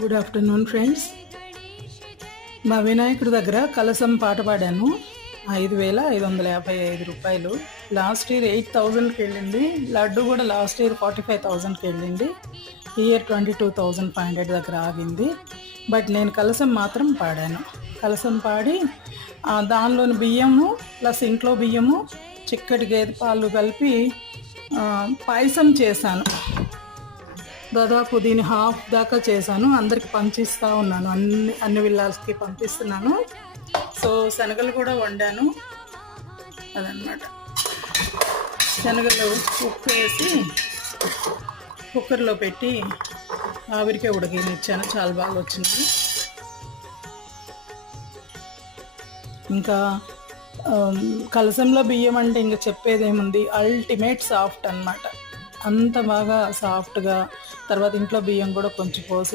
Good afternoon friends. మా వినాయకుడి దగ్గర కలసం పాట పాడాను. 5,555 రూపాయలు. లాస్ట్ ఇయర్ 8,000కి వెళ్ళింది. లడ్డు కూడా లాస్ట్ ఇయర్ 45,000కి వెళ్ళింది. ఈ ఇయర్ 22,500 దగ్గర ఆగింది. బట్ నేను కలసం మాత్రం పాడాను. కలసం పాడి దానిలోని బియ్యము ప్లస్ ఇంట్లో బియ్యము చిక్కటి గేదె పాలు కలిపి పాయసం చేశాను. దాదాపు దీని హాఫ్ దాకా చేశాను. అందరికి పంచిస్తూ ఉన్నాను, అన్ని విల్లాలకి పంపిస్తున్నాను. సో శనగలు కూడా వండాను. అదనమాట, శనగలు ఉప్పు వేసి కుక్కర్లో పెట్టి ఆవిరికే ఉడకనిచ్చాను. చాలా బాగా వచ్చింది. ఇంకా కలసంలో బియ్యం అంటే ఇంకా చెప్పేదేముంది, అల్టిమేట్ సాఫ్ట్ అన్నమాట. అంత బాగా సాఫ్ట్గా. తర్వాత ఇంట్లో బియ్యం కూడా కొంచెం పోసి